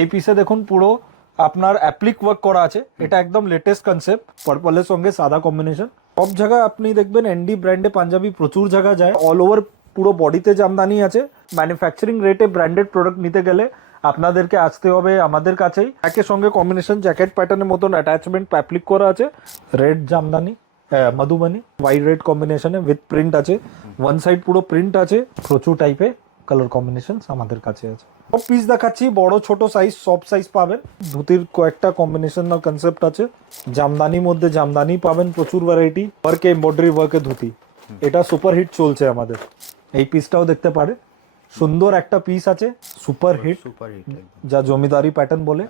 এই পিসে দেখুন পুরো আপনার অ্যাপ্লিক ওয়ার্ক করা আছে, এটা একদম লেটেস্ট কনসেপ্ট, পার্পলের সঙ্গে সাদা কম্বিনেশন। সব জায়গায় আপনি দেখবেন এনডি ব্র্যান্ডে পাঞ্জাবি প্রচুর জায়গা যায়, অল ওভার পুরো বডিতে জামদানি আছে। ম্যানুফ্যাকচারিং রেটে ব্র্যান্ডেড প্রোডাক্ট নিতে গেলে আপনাদেরকে আসতে হবে আমাদের কাছেই। একের সঙ্গে কম্বিনেশন জ্যাকেট প্যাটার্নের মতন অ্যাটাচমেন্ট অ্যাপ্লিক করা আছে, red Jamdani Madhubani white red কম্বিনেশনে উইথ প্রিন্ট আছে, ওয়ান সাইড পুরো প্রিন্ট আছে, প্রচুর টাইপে কালার কম্বিনেশন আমাদের কাছে আছে। সব পিস দেখাচ্ছি, বড় ছোট সাইজ সব সাইজ পাবেন। ধুতির কয়েকটা কম্বিনেশন আর কনসেপ্ট আছে, জামদানির মধ্যে জামদানি পাবেন প্রচুর ভ্যারাইটি, ওয়ার্কে এমব্রয়ডারি ওয়ার্কে ধুতি, এটা সুপার হিট চলছে আমাদের। এই পিসটাও দেখতে পারে, সুন্দর একটা পিস আছে, সুপার হিট যা জমিদারি প্যাটার্ন বলে।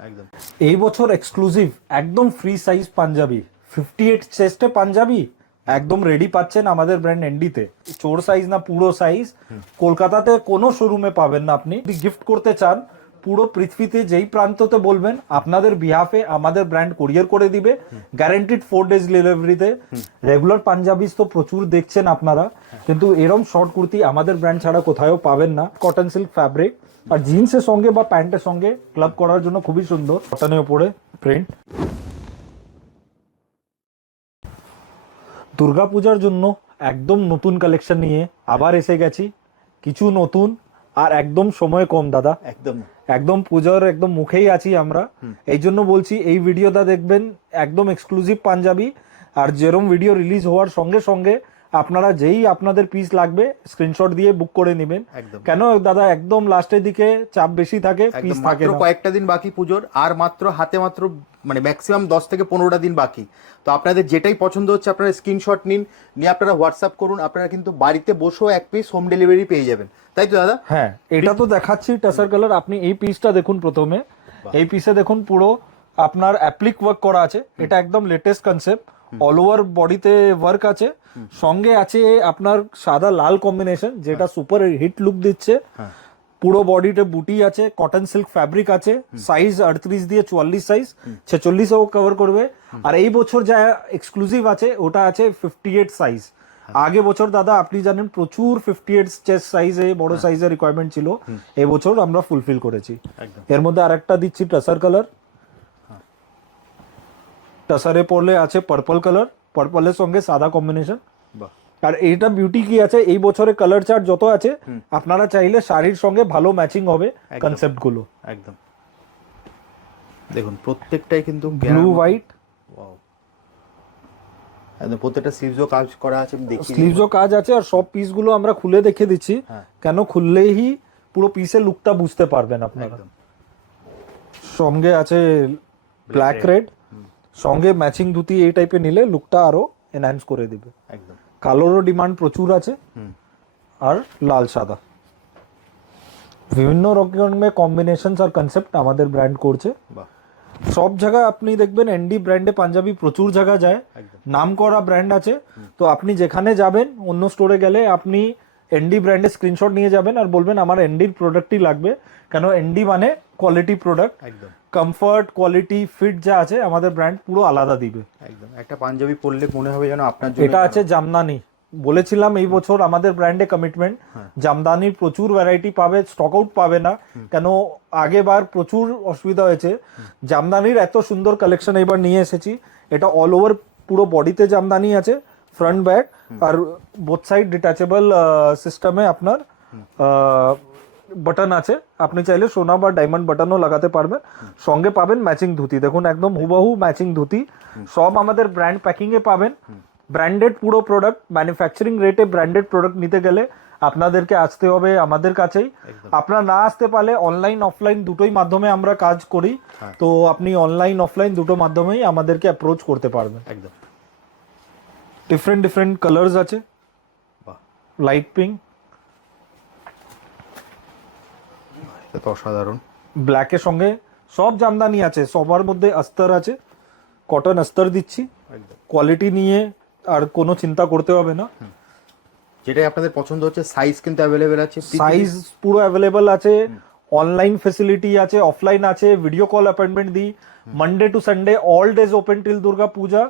এই বছর এক্সক্লুসিভ একদম ফ্রি সাইজ পাঞ্জাবি 58 চেস্টে পাঞ্জাবি একদম রেডি পাচ্ছেন আমাদের ব্র্যান্ড এনডিতে। চোর সাইজ না পুরো সাইজ, কলকাতাতে কোনো শোরুমে পাবেন না। আপনি যদি গিফট করতে চান পুরো পৃথিবীতে যেই প্রান্ততে বলবেন আপনাদের বিহাফে আমাদের ব্র্যান্ড কোরিয়ার করে দিবে, গ্যারান্টিড 4 days ডেলিভারিতে। রেগুলার পাঞ্জাবিজ তো প্রচুর দেখছেন আপনারা, কিন্তু এরম শর্ট কুর্তি আমাদের ব্র্যান্ড ছাড়া কোথাও পাবেন না। কটন সিল্ক ফ্যাব্রিক আর জিন্সের সঙ্গে বা প্যান্টের সঙ্গে ক্লাব করার জন্য খুবই সুন্দর, কটনের উপরে প্রিন্ট। দুর্গাপূজার জন্য একদম নতুন কালেকশন নিয়ে আবার এসে গেছি, কিছু নতুন আর একদম সময় কম দাদা, একদম পূজার একদম মুখেই আছি আমরা। এই জন্য বলছি এই ভিডিওটা দেখবেন একদম এক্সক্লুসিভ পাঞ্জাবি, আর যেরকম ভিডিও রিলিজ হওয়ার সঙ্গে সঙ্গে আপনারা যেই আপনাদের পিস লাগবে স্ক্রিনশট দিয়ে বুক করে নেবেন। কেন দাদা একদম লাস্টের দিকে চাপ বেশি থাকে, পিস থাকে না। কয়েকটা দিন বাকি পুজোর, আর মাত্র হাতে মাত্র মানে ম্যাক্সিমাম 10 থেকে 15টা দিন বাকি। তো আপনাদের যেটাই পছন্দ হচ্ছে আপনারা স্ক্রিনশট নিন, নিয়ে আপনারা হোয়াটসঅ্যাপ করুন, আপনারা কিন্তু বাড়িতে বসেও এক পিস হোম ডেলিভারি পেয়ে যাবেন, তাই তো দাদা? হ্যাঁ, এটা তো দেখাচ্ছি টাসার কালার। আপনি এই পিসটা দেখুন প্রথমে, এই পিসে দেখুন পুরো আপনার অ্যাপ্লিক ওয়ার্ক করা আছে, এটা একদম লেটেস্ট কনসেপ্ট, অল ওভার বডিতে ওয়ার্ক আছে, সঙ্গে আছে আপনার সাদা লাল কম্বিনেশন যেটা সুপার হিট লুক দিচ্ছে। পুরো বডিতে বুটি আছে, কটন সিল্ক ফ্যাব্রিক আছে, সাইজ 38 দিয়ে 44 সাইজ, 46ও কভার করবে। আর এই বছর যা এক্সক্লুসিভ আছে ওটা আছে 58 সাইজ। আগে বছর দাদা আপনি জানেন প্রচুর 58 চেস্ট সাইজে বড় সাইজের রিকোয়ারমেন্ট ছিল, এই বছর আমরা ফুলফিল করেছি। এর মধ্যে আরেকটা দিচ্ছি টাসার কালার, টাসারে পড়লে আছে পার্পল কালার, পার্পলের সঙ্গে সাদা কম্বিনেশন। আর এইটা বিউটি কি আছে, এই বছরে কালার চার্ট যত আছে আপনারা চাইলে শাড়ির সঙ্গে ভালো ম্যাচিং হবে কনসেপ্ট গুলো। একদম দেখুন প্রত্যেকটাই কিন্তু ব্লু হোয়াইট, একদম প্রত্যেকটা স্লিভসও কাজ করা আছে, আমি দেখি স্লিভসও কাজ আছে। আর সব পিস গুলো আমরা খুলে দেখে দিচ্ছি, কেন খুললেই পুরো পিসের লুকটা বুঝতে পারবেন আপনারা। সঙ্গে আছে ব্ল্যাক রেড, সঙ্গে ম্যাচিং ধুতি, এই টাইপের নিলে লুকটা আরো এনহ্যান্স করে দিবে। একদম কালোরও ডিমান্ড প্রচুর আছে, আর লাল সাদা বিভিন্ন রকমের কম্বিনেশন আর কনসেপ্ট আমাদের ব্র্যান্ড করছে। সব জায়গায় আপনি দেখবেন এনডি ব্র্যান্ডে পাঞ্জাবি প্রচুর জায়গা যায়, নাম করা ব্র্যান্ড আছে। তো আপনি যেখানে যাবেন অন্য স্টোরে গেলে আপনি এনডি ব্র্যান্ডের স্ক্রিনশট নিয়ে যাবেন আর বলবেন আমার এনডির প্রোডাক্টই লাগবে, কেন এনডি মানে quality product, comfort quality fit যা আছে আমাদের ব্র্যান্ড পুরো আলাদা দিবে। একদম একটা পাঞ্জাবি পরলে মনে হবে যেন আপনার জন্য। এটা আছে জামদানি, বলেছিলাম এই বছর আমাদের ব্র্যান্ডে কমিটমেন্ট, জামদানির প্রচুর ভ্যারাইটি পাবে, স্টক আউট পাবে না, কেন আগেবার প্রচুর অসুবিধা হয়েছে। জামদানির এত সুন্দর কালেকশন এবার নিয়ে এসেছি, এটা অল ওভার পুরো বডিতে জামদানি আছে, ফ্রন্ট ব্যাক আর বোথ সাইড ডিটাচেবল সিস্টেমে আপনার বাটন আছে, আপনি চাইলে সোনা বা ডায়মন্ড বাটনও লাগাতে পারবেন। সঙ্গে পাবেন ম্যাচিং ধুতি, দেখুন একদম হুবহু ম্যাচিং ধুতি, সব আমাদের ব্র্যান্ড প্যাকিং এ পাবেন। ব্র্যান্ডেড পুরো প্রোডাক্ট, ম্যানুফ্যাকচারিং রেটে ব্র্যান্ডেড প্রোডাক্ট নিতে গেলে আপনাদেরকে আসতে হবে আমাদের কাছেই। আপনারা না আসতে পারলে অনলাইন অফলাইন দুটোই মাধ্যমে আমরা কাজ করি, তো আপনি অনলাইন অফলাইন দুটো মাধ্যমেই আমাদেরকে অ্যাপ্রোচ করতে পারবেন। একদম ডিফারেন্ট ডিফারেন্ট কালার্স আছে, লাইট পিঙ্ক, এটা তো অসাধারণ, ব্ল্যাকের সঙ্গে সব জামদানি আছে, সবার মধ্যে আস্তর আছে, কটন আস্তর দিচ্ছি, কোয়ালিটি নিয়ে আর কোনো চিন্তা করতে হবে না। যেটাই আপনাদের পছন্দ হচ্ছে সাইজ কিন্তু অ্যাভেলেবেল আছে, সাইজ পুরো অ্যাভেলেবেল আছে, অনলাইন ফেসিলিটি আছে, অফলাইন আছে, ভিডিও কল অ্যাপয়েন্টমেন্ট দিই, Monday to Sunday all days open till Durga Puja,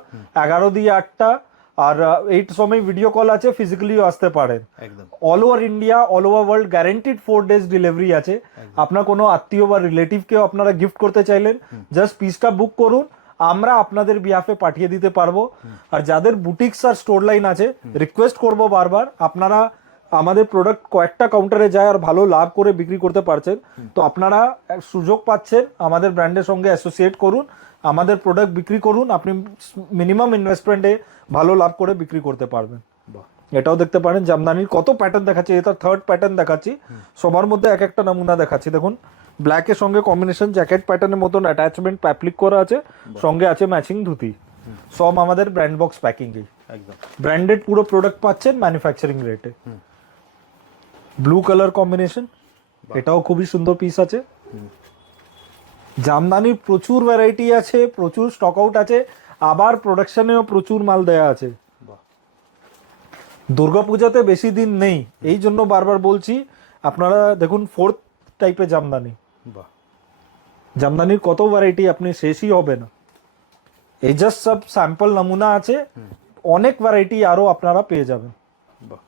11 দিয়ে 8টা, আর এই সময় ভিডিও কল আছে, ফিজিক্যালিও আসতে পারেন। একদম all over India, all over world guaranteed 4 days delivery আছে। আপনার কোনো আত্মীয় বা রিলেটিভকেও আপনারা গিফট করতে চাইলেন, জাস্ট পিসটা বুক করুন, আমরা আপনাদের বিহাফে পাঠিয়ে দিতে পারবো। আর যাদের বুটিক্স আর স্টোর লাইন আছে, রিকোয়েস্ট করব বারবার, আপনারা আমাদের প্রোডাক্ট কয়েকটা কাউন্টারে যায় আর ভালো লাভ করে বিক্রি করতে পারছেন, তো আপনারা সুযোগ পাচ্ছেন, আমাদের ব্র্যান্ডের সঙ্গে অ্যাসোসিয়েট করুন, আমাদের প্রোডাক্ট বিক্রি করুন, আপনি মিনিমাম ইনভেস্টমেন্টে ভালো লাভ করে বিক্রি করতে পারবেন। বাহ এটাও দেখতে পারেন, জামদানির কত প্যাটার্ন দেখাচ্ছি, এটা থার্ড প্যাটার্ন দেখাচ্ছি, সবার মধ্যে এক একটা নমুনা দেখাচ্ছি। দেখুন ব্ল্যাকের সঙ্গে কম্বিনেশন জ্যাকেট প্যাটার্নের মতন অ্যাটাচমেন্ট প্যাপ্লিক করা আছে, সঙ্গে আছে ম্যাচিং ধুতি, সব আমাদের ব্র্যান্ড বক্স প্যাকিং। একদম ব্র্যান্ডেড পুরো প্রোডাক্ট পাচ্ছেন ম্যানুফ্যাকচারিং রেটে। ব্লু কালার কম্বিনেশন, এটাও খুবই সুন্দর পিস আছে। জামদানির প্রচুর ভ্যারাইটি আছে, প্রচুর স্টক আউট আছে, আবার প্রোডাকশনেও প্রচুর মাল দেয়া আছে। দুর্গাপূজাতে বেশি দিন নেই, এই জন্য বারবার বলছি, আপনারা দেখুন 4th টাইপের জামদানি, বাহ জামদানির কত ভ্যারাইটি, আপনি শেষই হবে না। এই জাস্ট সব স্যাম্পল নমুনা আছে, অনেক ভ্যারাইটি আরো আপনারা পেয়ে যাবেন। বাহ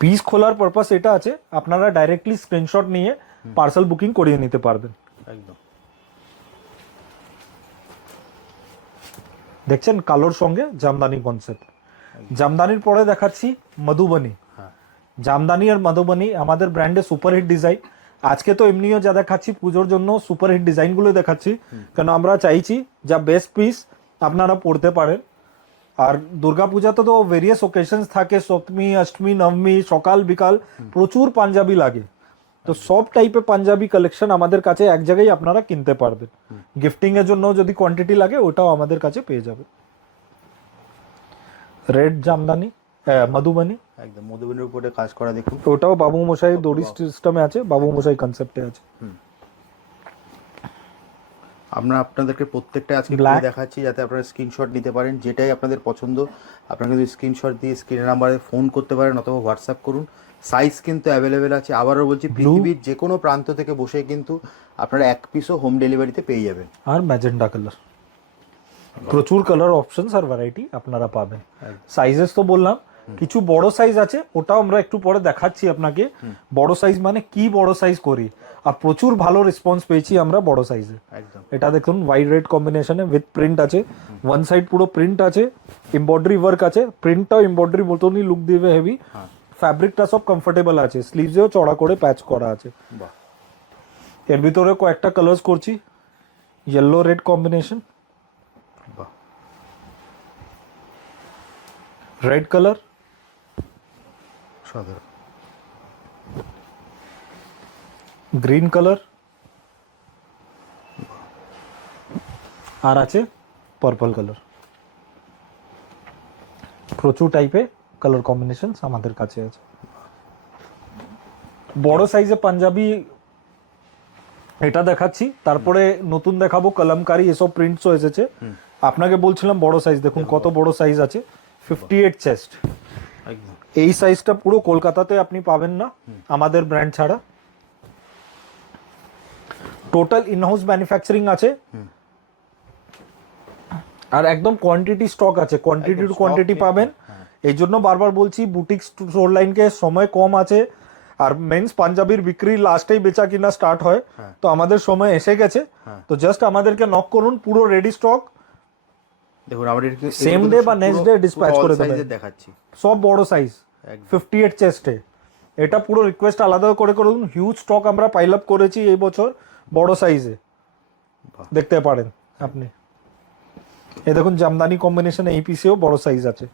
পিস খোলার পারপাস এটা আছে, আপনারা ডাইরেক্টলি স্ক্রিনশট নিয়ে পার্সেল বুকিং করিয়ে নিতে পারবেন। একদম দেখছেন কালোর সঙ্গে জামদানি কনসেপ্ট। জামদানির পরে দেখাচ্ছি মধুবনী। হ্যাঁ জামদানি আর মধুবনী আমাদের ব্র্যান্ডে সুপারহিট ডিজাইন। আজকে তো এমনিও যা দেখাচ্ছি পুজোর জন্য সুপারহিট ডিজাইনগুলো দেখাচ্ছি, কেন আমরা চাইছি যা বেস্ট পিস আপনারা পড়তে পারেন। আর দুর্গাপূজাতে তো ভেরিয়াস ওকেশনস থাকে, সপ্তমী, অষ্টমী, নবমী, সকাল বিকাল প্রচুর পাঞ্জাবি লাগে, তো সব টাইপের পাঞ্জাবি কালেকশন আমাদের কাছে এক জায়গায় আপনারা কিনতে পারবেন। গিফটিং এর জন্য যদি কোয়ান্টিটি লাগে ওটাও আমাদের কাছে পেয়ে যাবে। রেড জামদানি, মধুবনী, একদম মধুবনের উপরে কাজ করা দেখুন, ওটাও বাবু মশাই দড়ি সিস্টেমে আছে, বাবু মশাই কনসেপ্টে আছে। আমরা আপনাদেরকে প্রত্যেকটা আজকে Black. খুলে দেখাচ্ছি যাতে আপনারা স্ক্রিনশট নিতে পারেন, যেটাই আপনাদের পছন্দ আপনারা কিন্তু স্ক্রিনশট দিয়ে স্ক্রিনের নাম্বারে ফোন করতে পারেন অথবা হোয়াটসঅ্যাপ করুন। সাইজ কিন্তু অ্যাভেলেবেল আছে, আবারও বলছি পৃথিবীর যে কোনো প্রান্ত থেকে বসে কিন্তু আপনারা এক পিসও হোম ডেলিভারিতে পেয়ে যাবেন। আর ম্যাজেন্ডা কালার, প্রচুর কালার অপশনস আর ভ্যারাইটি আপনারা পাবেন। সাইজেস তো বললাম, কিছু বড় সাইজ আছে, ওটাও আমরা একটু পরে দেখাচ্ছি আপনাকে। বড় সাইজ মানে কি বড় সাইজ করি, আর প্রচুর ভালো রেসপন্স পেয়েছি আমরা বড় সাইজে। একদম এটা দেখুন হোয়াইট রেড কম্বিনেশনে উইথ প্রিন্ট আছে, ওয়ান সাইড পুরো প্রিন্ট আছে, এমব্রয়ডারি ওয়ার্ক আছে, প্রিন্টটাও এমব্রয়ডারি মতনই লুক দিবে হেভি। ফ্যাব্রিকটা সব কমফোর্টেবল আছে, স্লিভসেও চড়া করে প্যাচ করা আছে। বাহ এর ভিতরে কয়েকটা কালার্স করছি, ইয়েলো রেড কম্বিনেশন, বাহ রেড কালার, সাধারণ গ্রিন কালার, আর আছে পার্পল কালার। প্রচুর টাইপে কালার কম্বিনেশন আমাদের কাছে আছে। বড় সাইজে পাঞ্জাবি এটা দেখাচ্ছি, তারপরে নতুন দেখাবো কলমকারি, এসব প্রিন্টসও এসেছে। আপনাকে বলছিলাম বড় সাইজ, দেখুন কত বড় সাইজ আছে, 58 চেস্ট। একদম এই সাইজটা পুরো কলকাতাতে আপনি পাবেন না আমাদের ব্র্যান্ড ছাড়া। টোটাল ইনহাউস ম্যানুফ্যাকচারিং আছে, আর একদম কোয়ান্টিটি স্টক আছে, কোয়ান্টিটি টু কোয়ান্টিটি পাবেন। এই জন্য বারবার বলছি বুটিক স্টোর লাইনকে সময় কম আছে, আর মেন্স পাঞ্জাবির বিক্রি লাস্টেই বেচা কিনা স্টার্ট হয়, তো আমাদের সময় এসে গেছে। তো জাস্ট আমাদেরকে নক করুন, পুরো রেডি স্টক দেখুন আমরা সেম ডে বা নেক্সট ডে ডিসপ্যাচ করে দেবেন। দেখাচ্ছি সব বড় সাইজ 58 চেস্টে, এটা পুরো রিকোয়েস্ট আলাদা করে করুন। হিউজ স্টক আমরা পাইল আপ করেছি এই বছর বড় সাইজে, দেখতে পারেন আপনি। এই দেখুন জামদানি কম্বিনেশন, এই পিসেও বড় সাইজ আছে,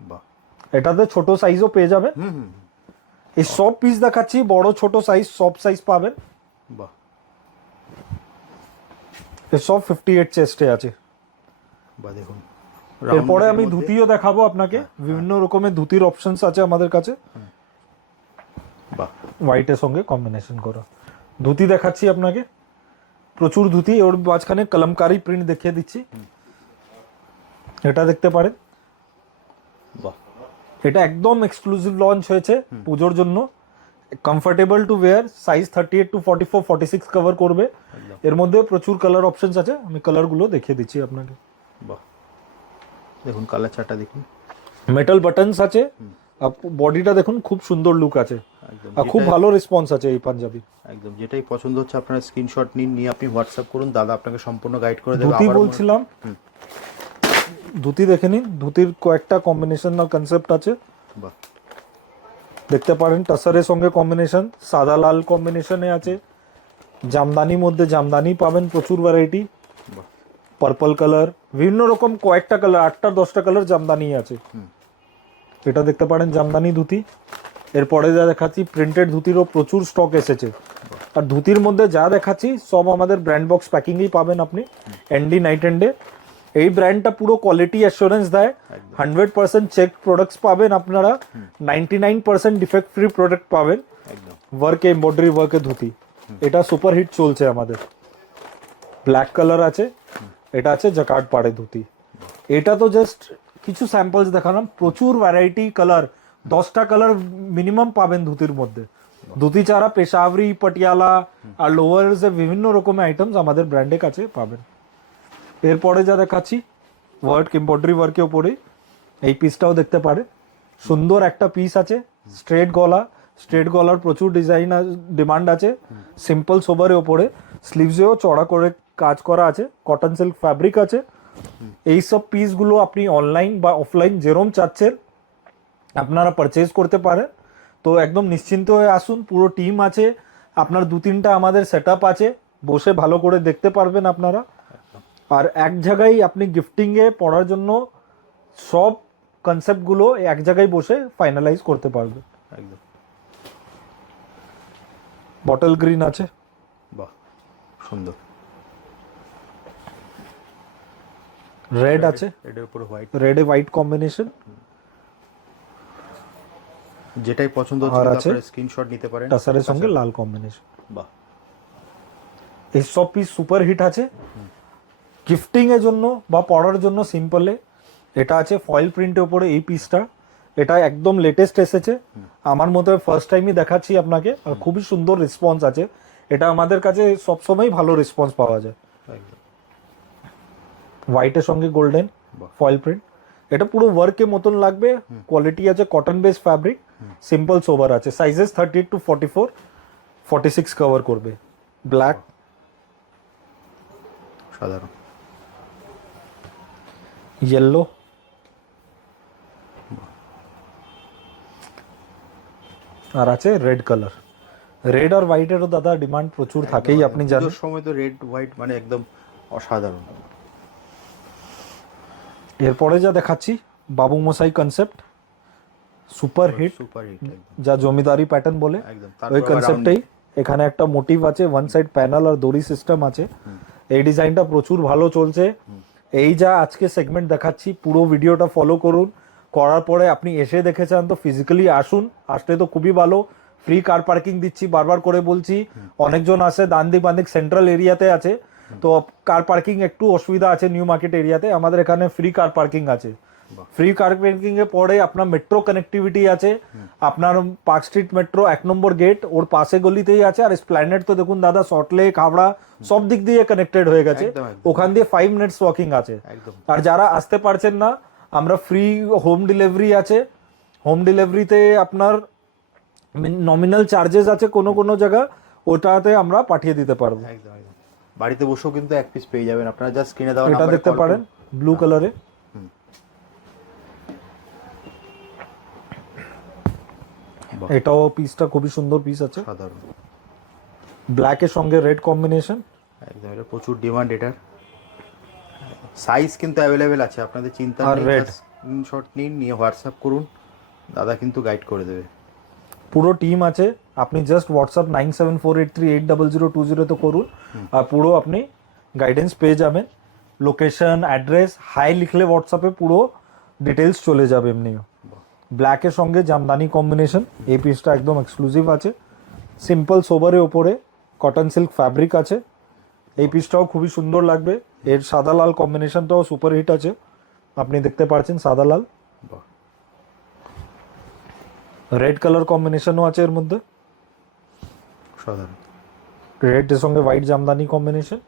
বাহ এটাতে ছোট সাইজও পেয়ে যাবেন। এই সব পিস দেখাচ্ছি, বড় ছোট সাইজ সব সাইজ পাবেন। বাহ এই সব 58 চেস্টে আছে। বাহ দেখুন এরপরে আমি ধুতিও দেখাবো আপনাকে, বিভিন্ন রকমের ধুতির অপশনস আছে আমাদের কাছে, বাহ হোয়াইটের সঙ্গে কম্বিনেশন করা ধুতি দেখাচ্ছি আপনাকে। প্রচুর ধুতি, ওর মাঝখানে কলমকারি প্রিন্ট দেখিয়ে দিচ্ছি, এটা দেখতে পারেন। বাহ এটা একদম এক্সক্লুসিভ লঞ্চ হয়েছে পুজোর জন্য, comfortable two wire, size 38 to 44, 46 cover করবে। এর মধ্যে প্রচুর কালার অপশনস আছে, আমি কালারগুলো দেখিয়ে দিচ্ছি আপনাকে। বাহ দেখুন কালার চারটা দেখুন, মেটাল বাটনস আছে, আর বডিটা দেখুন খুব সুন্দর লুক আছে, একদম আর খুব ভালো রেসপন্স আছে এই পাঞ্জাবি। একদম যেটাই পছন্দ হচ্ছে আপনারা স্ক্রিনশট নিন, নিয়ে আপনি হোয়াটসঅ্যাপ করুন, দাদা আপনাকে সম্পূর্ণ গাইড করে দেবে। ধুতি আবার বলছিলাম, ধুতি দেখে নিন, ধুতির কয়েকটা কম্বিনেশন আর কনসেপ্ট আছে, বাহ দেখতে পারেন। টাসারের সঙ্গে কম্বিনেশন, সাদা লাল কম্বিনেশনে আছে, জামদানির মধ্যে জামদানি পাবেন প্রচুর ভ্যারাইটি, বাহ পার্পল কালার, বিভিন্ন রকম কয়েকটা কালার, 8টা 10টা কালার জামদানি আছে। এটা দেখতে পারেন জামদানি ধুতি। এরপরে যা দেখাচ্ছি প্রিন্টেড ধুতিরও প্রচুর স্টক এসেছে, আর ধুতির মধ্যে যা দেখাচ্ছি সব আমাদের ব্র্যান্ড বক্স প্যাকিংয়েই পাবেন আপনি, এনডি নাইট এন্ডে। এই ব্র্যান্ডটা পুরো কোয়ালিটি অ্যাসুরেন্স দেয়, 100% চেক প্রোডাক্টস পাবেন আপনারা, 99% ডিফেক্ট ফ্রি প্রোডাক্ট পাবেন, একদম ওয়ার্ক এমব্রয়ডারি ওয়ার্কে ধুতি। এটা সুপার হিট চলছে আমাদের। ব্ল্যাক কালার আছে, এটা আছে জাকার্ড পাড়ে ধুতি। এটা তো জাস্ট কিছু স্যাম্পলস দেখালাম, প্রচুর ভ্যারাইটি কালার, 10টা কালার মিনিমাম পাবেন ধুতির মধ্যে। ধুতি ছাড়া পেশাওয়ারি, পটিয়ালা আর লোয়ার্স এর বিভিন্ন রকমের আইটেমস আমাদের ব্র্যান্ডের কাছে পাবেন। এরপরে যা দেখাচ্ছি ওয়ার্ক এমব্রয়ডারি ওয়ার্কের উপরে, এই পিসটাও দেখতে পারে, সুন্দর একটা পিস আছে, স্ট্রেট গলার প্রচুর ডিজাইন ডিমান্ড আছে, সিম্পল সোবারের ওপরে, স্লিভসেও চড়া করে কাজ করা আছে, কটন সিল্ক ফ্যাব্রিক আছে। এই সব পিসগুলো আপনি অনলাইন বা অফলাইন যেরম চাচ্ছেন আপনারা পারচেজ করতে পারেন। তো একদম নিশ্চিন্ত হয়ে আসুন, পুরো টিম আছে, আপনার 2-3টা আমাদের সেট আছে, বসে ভালো করে দেখতে পারবেন আপনারা। আর এক জায়গায় আপনি গিফটিংয়ে পড়ার জন্য সব কনসেপ্টগুলো এক জায়গায় বসে ফাইনালাইজ করতে পারবেন। একদম বটল গ্রিন আছে, বাহ সুন্দর, রেড আছে, এটার উপরে হোয়াইট, রেডে হোয়াইট কম্বিনেশন, যেটাই পছন্দ হচ্ছে আপনারা স্ক্রিনশট নিতে পারেন। টাসারের সঙ্গে লাল কম্বিনেশন। বাহ এই সব পিস সুপার হিট আছে গিফটিং এর জন্য বা পড়ার জন্য সিম্পলে। এটা আছে ফয়েল প্রিন্টের উপরে এই পিসটা, এটা একদম লেটেস্ট এসেছে, আমার মতে ফার্স্ট টাইমই দেখাচ্ছি আপনাকে, আর খুবই সুন্দর রেসপন্স আছে। এটা আমাদের কাছে সবসময় ভালো রেসপন্স পাওয়া যায়। একদম হোয়াইটের সঙ্গে গোল্ডেন ফয়েল প্রিন্ট, এটা পুরো ওয়ার্কের মতন লাগবে, কোয়ালিটি আছে, কটন বেস ফ্যাব্রিক, সিম্পল সোবার আছে, সাইজেস 38 to 44, 46 কভার করবে। ব্ল্যাক, সাধারণ, येलो, আর আছে রেড কালার। রেড আর হোয়াইটেরও দাদা ডিমান্ড প্রচুর থাকেই, আপনি জানেন। পুজোর সময় তো রেড হোয়াইট মানে একদম অসাধারণ। এরপরে যা দেখাচ্ছি বাবু মশাই কনসেপ্ট, সুপার হিট, যা জমিদারি প্যাটার্ন বলে একদম ওই কনসেপ্টেই। এখানে একটা মোটিভ আছে, ওয়ান সাইড প্যানেল আর দড়ি সিস্টেম আছে। এই ডিজাইনটা প্রচুর ভালো চলছে। এই যা আজকে সেগমেন্ট দেখাচ্ছি, পুরো ভিডিওটা ফলো করুন, করার পরে আপনি এসে দেখে চান তো ফিজিক্যালি আসুন, আসলে তো খুবই ভালো। ফ্রি কার পার্কিং দিচ্ছি, বারবার করে বলছি, অনেকজন আসে দান্দিক বান্দিক সেন্ট্রাল এরিয়াতে আছে, তো কার পার্কিং একটু অসুবিধা আছে নিউ মার্কেট এরিয়াতে, আমাদের এখানে ফ্রি কার পার্কিং আছে। ফ্রি কার পার্কিং এর পরে আপনার মেট্রো কানেক্টিভিটি আছে, আপনার পার্ক স্ট্রিট মেট্রো 1 নম্বর গেট ওর পাশে গলিতেই আছে, আর স্প্ল্যানেড তো দেখুন দাদা, সল্টলেক, হাওড়া সব দিক দিয়ে কানেক্টেড হয়ে গেছে, ওখান দিয়ে 5 মিনিটস ওয়াকিং আছে। আর যারা আসতে পারছেন না, আমরা ফ্রি হোম ডেলিভারি আছে, হোম ডেলিভারিতে আপনার নমিনাল চার্জেস আছে কোনো কোনো জায়গা, ওটাতে আমরা পাঠিয়ে দিতে পারবো। একদম একদম বাড়িতে বসেও কিন্তু এক পিস পেয়ে যাবেন আপনারা, জাস্ট স্ক্রিনে দেওয়া এটা নাম্বারে দেখতে পারেন ব্লু কালারে, এটাও পিসটা খুবই সুন্দর পিস আছে, সাধারণ ব্ল্যাক এর সঙ্গে রেড কম্বিনেশন। একদম, এটা প্রচুর ডিমান্ড এটার। সাইজ কিন্তু অ্যাভেলেবেল আছে, আপনাদের চিন্তা আর নেই, red। স্ক্রিনশট নিন, নিয়ে হোয়াটসঅ্যাপ করুন, দাদা কিন্তু গাইড করে দেবে। পুরো টিম আছে, আপনি জাস্ট হোয়াটসঅ্যাপ 9748380020 তো করুন, আর পুরো আপনি গাইডেন্স পেয়ে যাবেন। লোকেশন, অ্যাড্রেস, হাই লিখলে হোয়াটসঅ্যাপে পুরো ডিটেলস চলে যাবে এমনিও। ব্ল্যাকের সঙ্গে জামদানি কম্বিনেশন, এই পিসটা একদম এক্সক্লুসিভ আছে, সিম্পল সোবারের ওপরে কটন সিল্ক ফ্যাব্রিক আছে, এই পিসটাও খুবই সুন্দর লাগবে। এর সাদা লাল কম্বিনেশনটাও সুপার হিট আছে, আপনি দেখতে পাচ্ছেন সাদা লাল, রেড কালার কম্বিনেশনও আছে এর মধ্যে, সাধারণ রেড এর সঙ্গে হোয়াইট জামদানি কম্বিনেশন,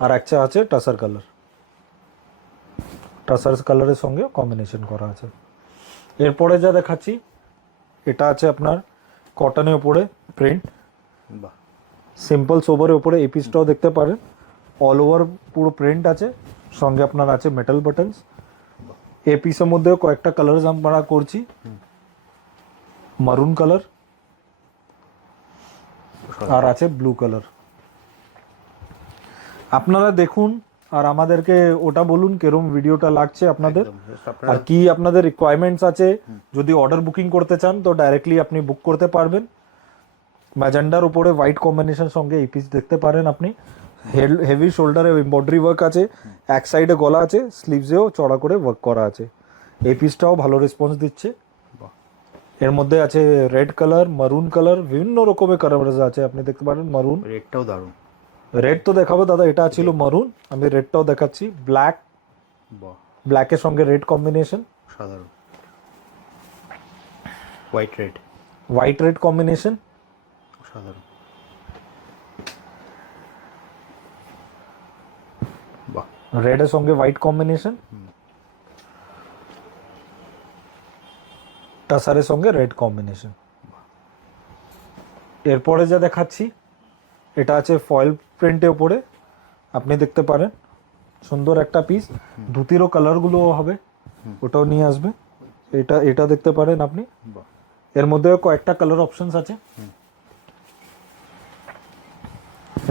আর একটা আছে টাসার কালার। টাসার্স কালারের সঙ্গে কম্বিনেশন করা আছে। এরপরে যা দেখাচ্ছি এটা আছে আপনার কটনের উপরে প্রিন্ট, বাহ, সিম্পল সোবারের উপরে এই পিসটাও দেখতে পারেন, অল ওভার পুরো প্রিন্ট আছে, সঙ্গে আপনার আছে মেটাল বাটনস। এই পিসের মধ্যেও কয়েকটা কালার আমরা করছি, মারুন কালার আর আছে ব্লু কালার। আপনারা দেখুন আর আমাদেরকে ওটা বলুন কিরকম ভিডিওটা লাগছে আপনাদের, একদম। আপনারা আর কি আপনাদের রিকোয়ারমেন্টস আছে। যদি অর্ডার বুকিং করতে চান তো ডাইরেক্টলি আপনি বুক করতে পারবেন। ম্যাজেন্ডার উপরে হোয়াইট কম্বিনেশন সঙ্গে এই পিস দেখতে পারেন আপনি। হেভি শোল্ডারে এমব্রয়ডারি ওয়ার্ক আছে, এক সাইডে গলা আছে, স্লিভসেও চড়া করে ওয়ার্ক করা আছে। এই পিসটাও ভালো রেসপন্স দিচ্ছে। বাহ, এর মধ্যে আছে রেড কালার, মারুন কালার, বিভিন্ন রকমের কালার আছে, আপনি দেখতে পারেন। মারুন, রেটটাও দারুণ। রেড তো দেখাবো দাদা, এটা ছিল মারুন, আমি রেডটাও দেখাচ্ছি। ব্ল্যাক, বাহ, ব্ল্যাকের সঙ্গে রেড কম্বিনেশন, সাধারণ। White red, white red combination, সাধারণ। বাহ, রেডের সঙ্গে হোয়াইট কম্বিনেশন, টাসারের সঙ্গে রেড কম্বিনেশন। এরপরে যা দেখাচ্ছি এটা আছে ফয়েল প্রিন্টের উপরে, আপনি দেখতে পারেন সুন্দর একটা পিস। ধুতিরও কালারগুলো হবে, ওটাও নিয়ে আসবে। এটা দেখতে পারেন আপনি। বাহ, এর মধ্যে কয়েকটা কালার অপশনস আছে,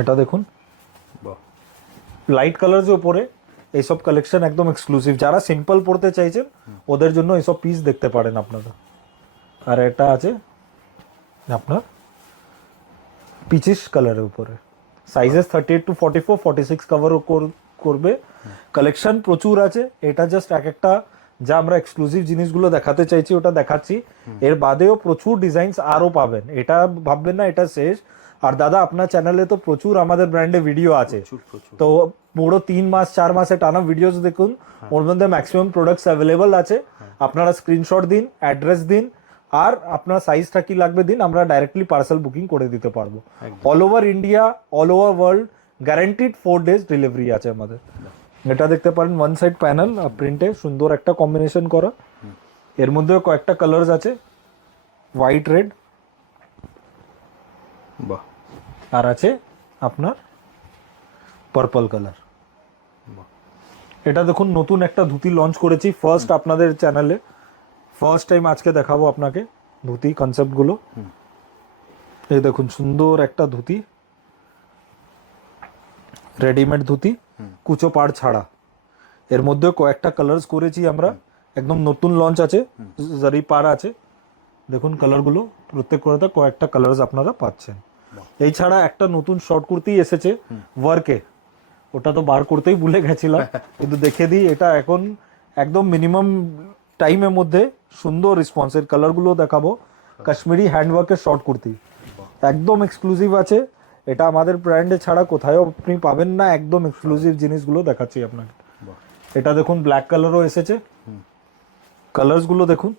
এটা দেখুন। বাহ, লাইট কালারের উপরে এইসব কালেকশন একদম এক্সক্লুসিভ, যারা সিম্পল পড়তে চাইছেন ওদের জন্য এইসব পিস দেখতে পারেন আপনারা। আর এটা আছে আপনার পিচিশ কালারের উপরে, সাইজেস 38 to 44, 46 কভার করবে। কালেকশন প্রচুর আছে, এটা জাস্ট এক একটা যা আমরা এক্সক্লুসিভ জিনিসগুলো দেখাতে চাইছি ওটা দেখাচ্ছি। এর বাদেও প্রচুর ডিজাইনস আরও পাবেন, এটা ভাববেন না এটা শেষ। আর দাদা আপনার চ্যানেলে তো প্রচুর আমাদের ব্র্যান্ডে ভিডিও আছে, প্রচুর। তো পুরো 3 মাস 4 মাসে টানা ভিডিওস দেখুন, ওর মধ্যে ম্যাক্সিমাম প্রোডাক্টস অ্যাভেলেবল আছে। আপনারা স্ক্রিনশট দিন, অ্যাড্রেস দিন, আর আপনার সাইজটা কি লাগবে দিন, আমরা ডাইরেক্টলি পার্সেল বুকিং করে দিতে পারবো। All over India, all over world, guaranteed 4 days delivery আছে আমাদের। এটা দেখতে পারেন ওয়ান সাইড প্যানেল প্রিন্টে সুন্দর একটা কম্বিনেশন করা। এর মধ্যেও কয়েকটা কালার্স আছে, হোয়াইট রেড, বাহ, আর আছে আপনার পার্পল কালার। এটা দেখুন নতুন একটা ধুতি লঞ্চ করেছি ফার্স্ট আপনাদের চ্যানেলে, ফার্স্ট টাইম আজকে দেখাবো আপনাকে ধুতি কনসেপ্টগুলো। এই দেখুন সুন্দর একটা ধুতি, রেডিমেড ধুতি, কুচো পাড় ছাড়া। এর মধ্যে কয়েকটা কালার্স করেছি আমরা, একদম নতুন লঞ্চ আছে, জারি পাড় আছে। দেখুন কালারগুলো, প্রত্যেক করে কয়েকটা কালার্স আপনারা পাচ্ছেন। এই ছাড়া একটা নতুন শর্ট কুর্তি এসেছে ওয়ার্কে, ওটা তো বার করতেই ভুলে গেছিলাম, কিন্তু দেখে দিই। এটা এখন একদম মিনিমাম টাইমের মধ্যে সুন্দর রেসপন্সের কালারগুলো দেখাবো। কাশ্মীরি হ্যান্ডওয়ার্কের শর্ট কুর্তি একদম এক্সক্লুসিভ আছে, এটা আমাদের ব্র্যান্ডে ছাড়া কোথাও আপনি পাবেন না, একদম এক্সক্লুসিভ জিনিসগুলো দেখাচ্ছি আপনাকে। এটা দেখুন ব্ল্যাক কালারও এসেছে, কালার্সগুলো দেখুন,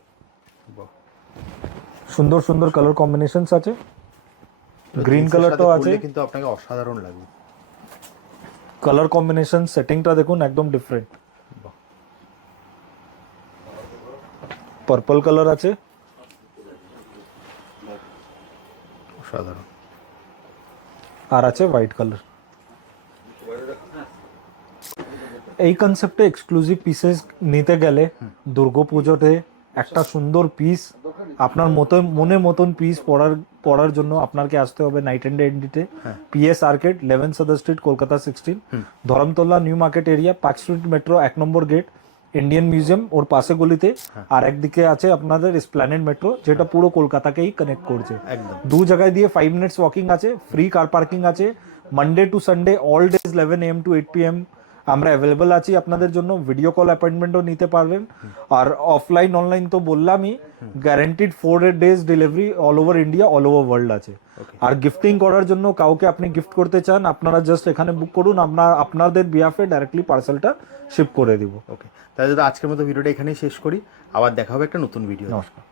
সুন্দর সুন্দর কালার কম্বিনেশনস আছে। গ্রিন কালারটাও আছে, কিন্তু আপনাকে অসাধারণ লাগবে। কালার কম্বিনেশন সেটিংটা দেখুন একদম ডিফারেন্ট। পার্পল কালার আছে, অসাধারণ। আর আছে হোয়াইট কালার। এই কনসেপ্টে এক্সক্লুসিভ পিসেস নিতে গেলে দুর্গাপুজোতে একটা সুন্দর পিস আপনার মনের মতন পিস পড়ার জন্য আপনাকে আসতে হবে নাইট অ্যান্ড এনডিতে, পিএস আর্কেড, 11 সদর street, Kolkata 16, Dharmatala new market area, 5 street metro 1 নম্বর গেট, ইন্ডিয়ান মিউজিয়াম ওর পাশে গলিতে। আর একদিকে আছে আপনাদের এসপ্ল্যানেড মেট্রো, যেটা পুরো কলকাতাকেই কানেক্ট করছে। দু জায়গায় দিয়ে 5 minutes ওয়াকিং আছে, ফ্রি কার পার্কিং আছে। Monday to Sunday all days 11 AM to 8 PM আমরা অ্যাভেলেবল আছি আপনাদের জন্য। ভিডিও কল অ্যাপয়েন্টমেন্টও নিতে পারবেন। আর অফলাইন অনলাইন তো বললামই, guaranteed 4 days delivery all over India, all over world আছে। আর গিফটিং করার জন্য কাউকে আপনি গিফট করতে চান, আপনারা জাস্ট এখানে বুক করুন, আমরা আপনাদের বিহাফে ডাইরেক্টলি পার্সেলটা শিপ করে দিব। ওকে, তাহলে দাদা আজকের মতো ভিডিওটা এখানেই শেষ করি, আবার দেখা হবে একটা নতুন ভিডিও। নমস্কার।